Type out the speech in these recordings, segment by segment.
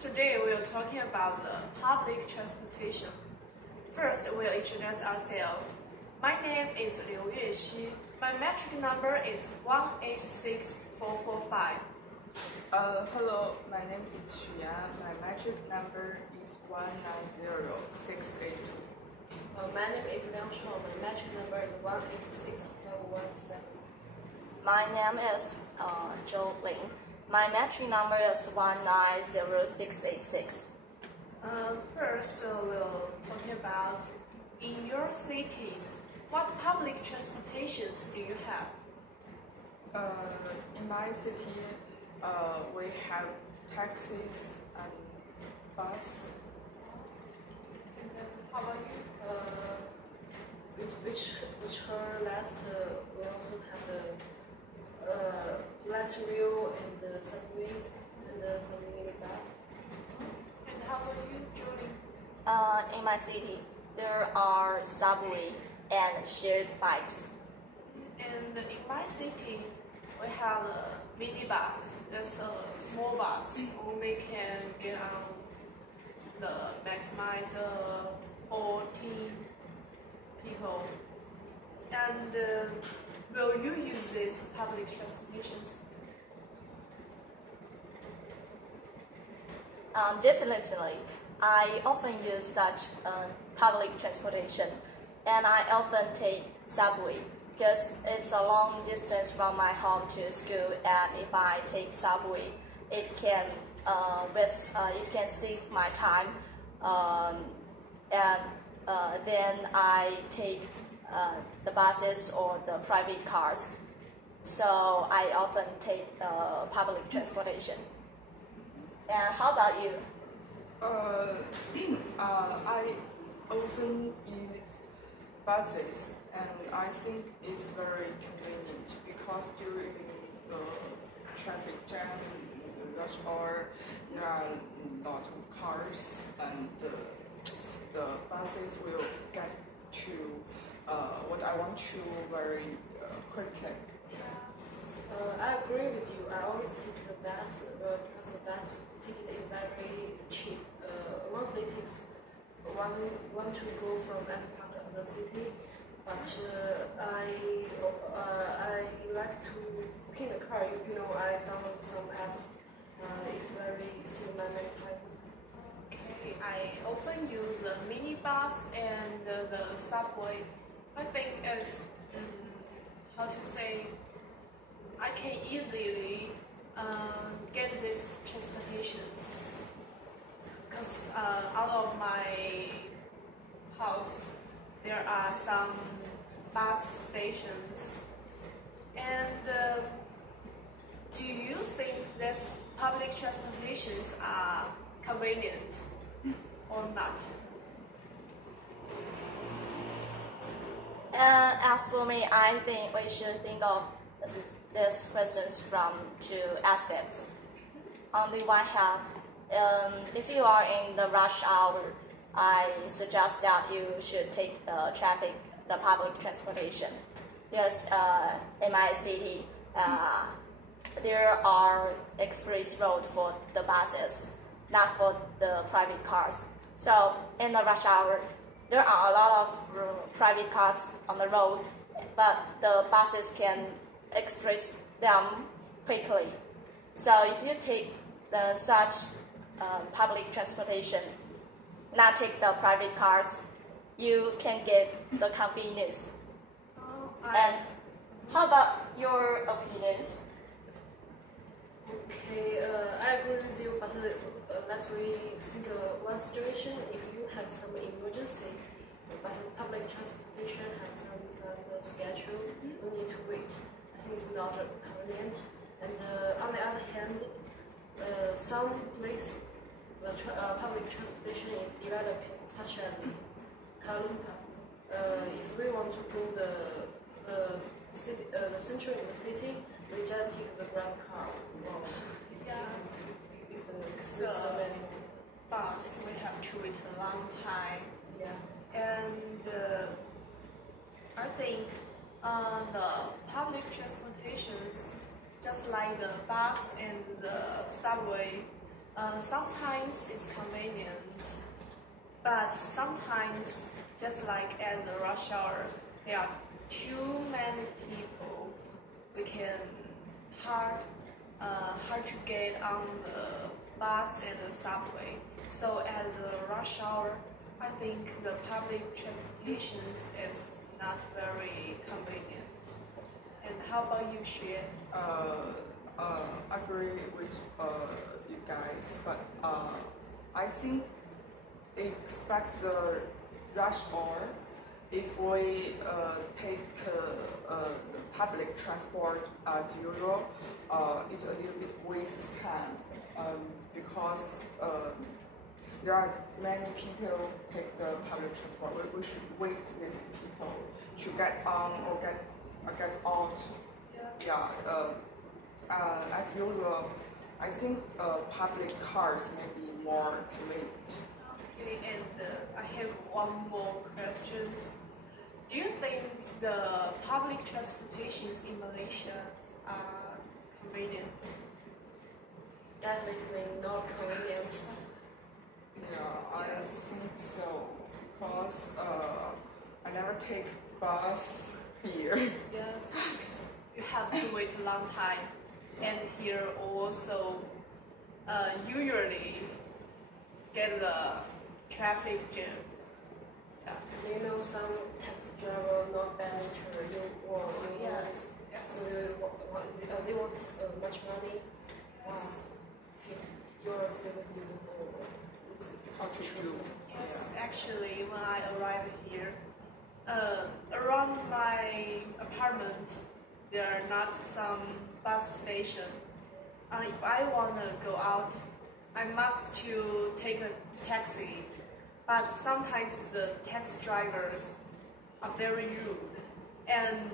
Today we are talking about the public transportation. First, we'll introduce ourselves. My name is Liu Yuexi. My metric number is 186445. Hello, my name is Xu Yan. My metric number is 190682. My name is Liang Shuo. My metric number is 186517. My name is Zhou Ling. My metric number is 190686. First, we'll talking about in your cities, what public transportations do you have? In my city, we have taxis and bus. And then how about you? Which her last, we also have the light rail and the subway and some minibus. And how about you, Julie? In my city, there are subway and shared bikes. And in my city, we have a minibus. That's a small bus. Only can get on the maximize 14 people. And will you use these public transportations? Definitely. I often use such public transportation, and I often take subway because it's a long distance from my home to school, and if I take subway, it can save my time, and then I take the buses or the private cars. So I often take public transportation. And how about you? I often use buses, and I think it's very convenient because during the traffic jam, rush hour, there are a lot of cars, and the buses will get to what I want to very quickly. I agree with you. I always take the bus because the bus ticket is very cheap. Monthly takes one to go from any part of the city, but I like to book in the car. You know, I download some apps. It's very cinematic times. Okay, I often use the minibus and the subway. I think it's how to say, I can easily get these transportations because out of my house there are some bus stations. And do you think these public transportations are convenient or not? As for me, I think we should think of these questions from two aspects. On the one hand, if you are in the rush hour, I suggest that you should take the public transportation. Because in my city, there are express road for the buses, not for the private cars. So in the rush hour, there are a lot of private cars on the road, but the buses can express them quickly. So if you take such public transportation, not take the private cars, you can get the convenience. And how about your opinions? Okay, I agree with you, but let's think one situation. If you have some emergency, but public transportation has some schedule, you need to wait. I think it's not convenient. And on the other hand, some place the public transportation is developing, such as Kuala Lumpur. If we want to go the center of the city, we just take the Grab car. Well, it's a bus, we have to wait a long time. Yeah. And I think the public transportations, just like the bus and the subway, Sometimes it's convenient, but sometimes, just like at the rush hours, there are too many people. We can hard to get on the bus and the subway. So at the rush hour, I think the public transportation is not very convenient. And how about you, Xue? Agree with you guys, but I think expect the rush hour if we take the public transport as usual, it's a little bit waste time because there are many people take the public transport. We should wait with people to get on or get out. Yes. Yeah. As usual, I think public cars may be more convenient. Okay, and I have one more question. Do you think the public transportations in Malaysia are convenient? Definitely not convenient. Yeah, I think so because I never take bus here. Yes, you have to wait a long time, and here also usually get the traffic jam. Yeah. You know, some taxi driver not better you or you Yes. they want much money. Yes. You're still you don't know How to do? Yes, actually, when I arrived here, around my apartment, there are not some bus station. If I wanna go out, I must to take a taxi. But sometimes the taxi drivers are very rude and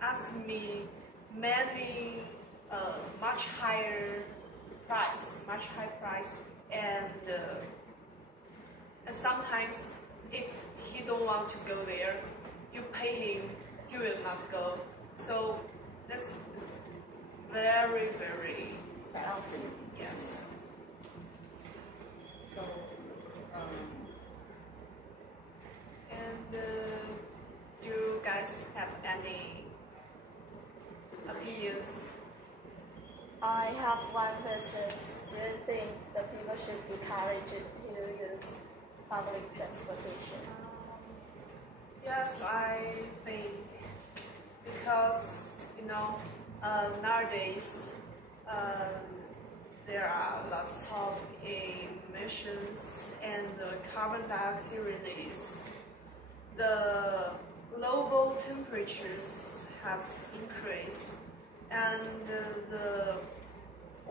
ask me many much high price, and sometimes if he don't want to go there, you pay him, he will not go. So that's very Bad thing. yes. So, And do you guys have any opinions? I have one question. Do you think the people should be encouraged to use public transportation? Yes, I think because nowadays there are lots of emissions and carbon dioxide release. The global temperatures has increased, and the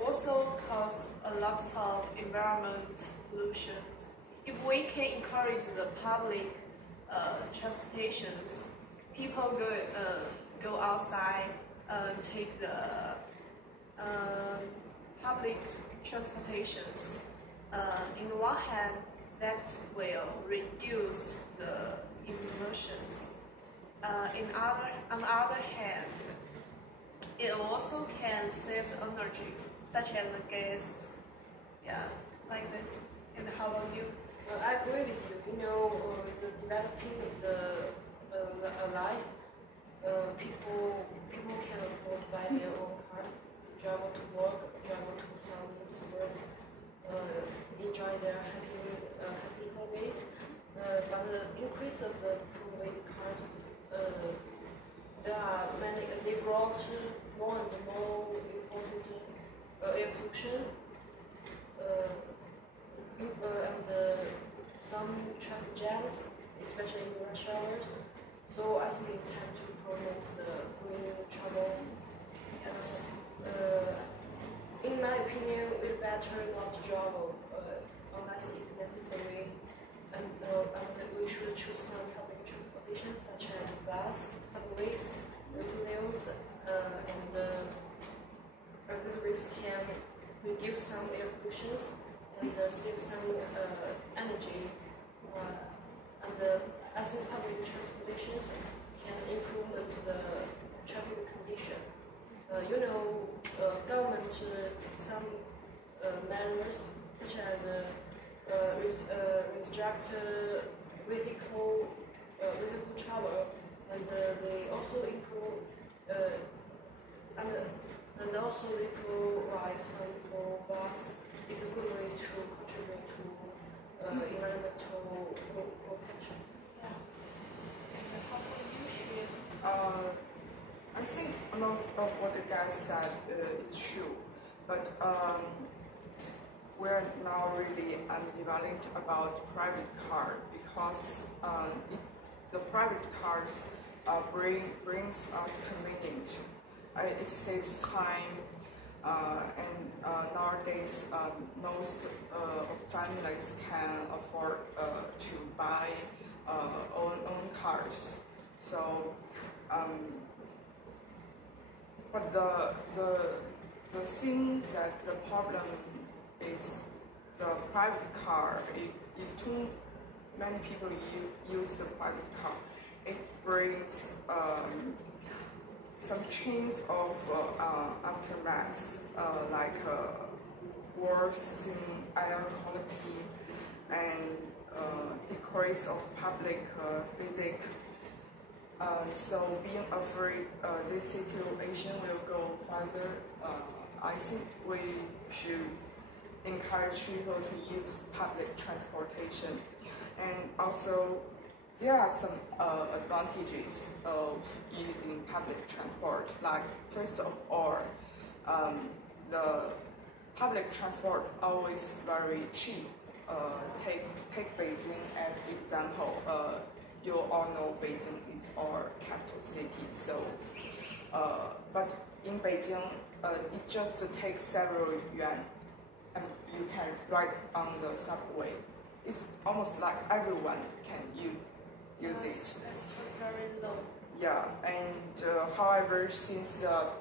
also cause a lot of environment pollutions. If we can encourage the public transportations, people go outside and take the public transportations. In one hand, that will reduce the emissions. On the other hand, it also can save the energy, such as the gas. Yeah, like this. And how about you? I agree with you. You know, the developing of the life, people can afford to buy their own cars, travel to work, travel to some suburbs, enjoy their happy holidays. But the increase of the private cars, there are many. They brought more and more important air pollution. And some traffic jams, especially in rush hours. So I think it's time to promote the green travel. Yes. In my opinion, it's better not to travel unless it's necessary, and we should choose some public transportation such as bus, subways, rails, and these can reduce some air pollution and save some energy. And I think public transportation can improve the traffic condition. Government some measures such as restrict vehicle travel, and they also improve and also they provide some for bus. It's a good way to contribute to environmental protection. Yeah. And how about you, Xuan? I think most of what the guys said is true, but we're now really ambivalent about private car because the private cars brings us convenience. It saves time, and nowadays most families can afford to buy own cars. So, but the thing that the problem is the private car. If too many people use the private car, it brings some chains of aftermath, like worsening air quality and decrease of public physics. So being afraid this situation will go further, I think we should encourage people to use public transportation. And also, there are some advantages of using public transport. Like, first of all, the public transport always very cheap. Take Beijing as example. You all know Beijing is our capital city. So, but in Beijing, it just takes several yuan, and you can ride on the subway. It's almost like everyone can use it. That's very low. Yeah, and however, since the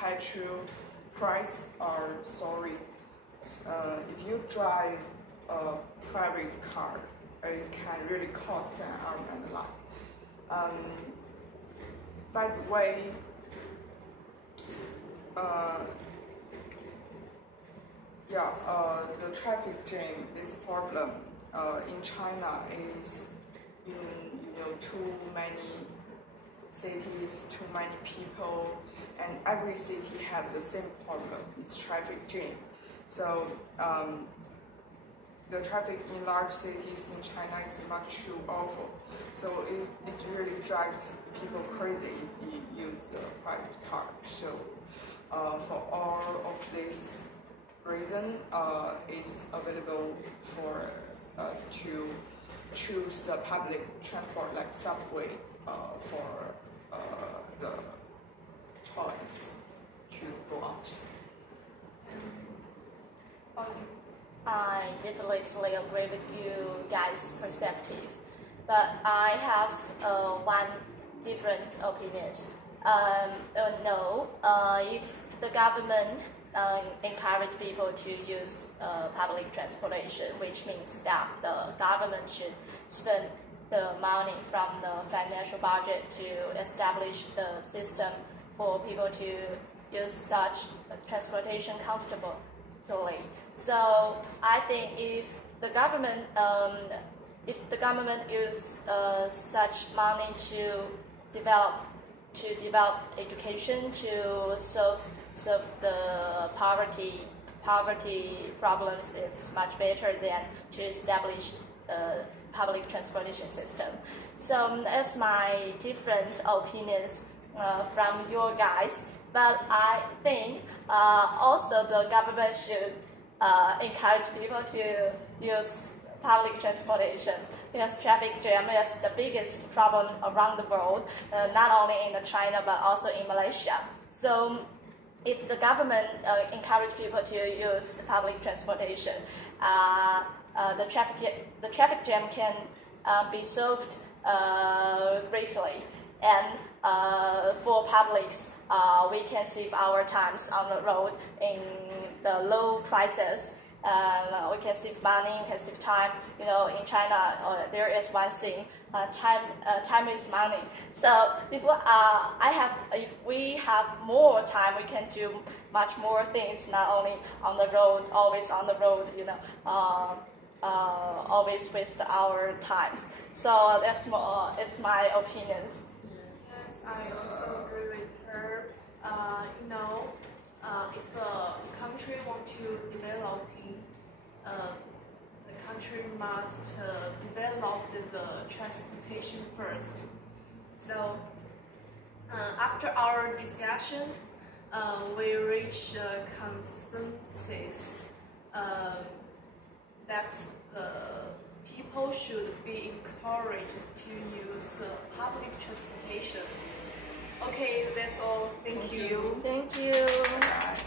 petrol price are soaring, if you drive a private car, it can really cost an arm and a leg. By the way, the traffic jam, this problem in China is too many cities, too many people, and every city have the same problem. It's traffic jam. So the traffic in large cities in China is much too awful. So it really drives people crazy if you use the private car. So for all of this reason, it's available for us to choose the public transport like subway for the choice to go out. I definitely agree with you guys' perspective, but I have one different opinion. No, if the government encourage people to use public transportation, which means that the government should spend the money from the financial budget to establish the system for people to use such transportation comfortably. So I think if the government use such money to develop education to solve the poverty problems, it's much better than to establish a public transportation system. So that's my different opinions from your guys. But I think also the government should encourage people to use public transportation, because traffic jam is the biggest problem around the world, not only in China but also in Malaysia. So if the government encourage people to use public transportation, the traffic jam can be solved greatly, and for publics, we can save our times on the road in the low prices, and we can save money, we can save time. You know, in China, there is one thing, time is money. So if we have more time, we can do much more things, not only on the road, always on the road, you know, always waste our times. So that's more, it's my opinions. Yes, I also agree with her. You know, if a country want to developing, the country must develop the transportation first. So after our discussion, we reach a consensus that people should be encouraged to use public transportation. Okay, that's all. Thank you. Thank you. Bye.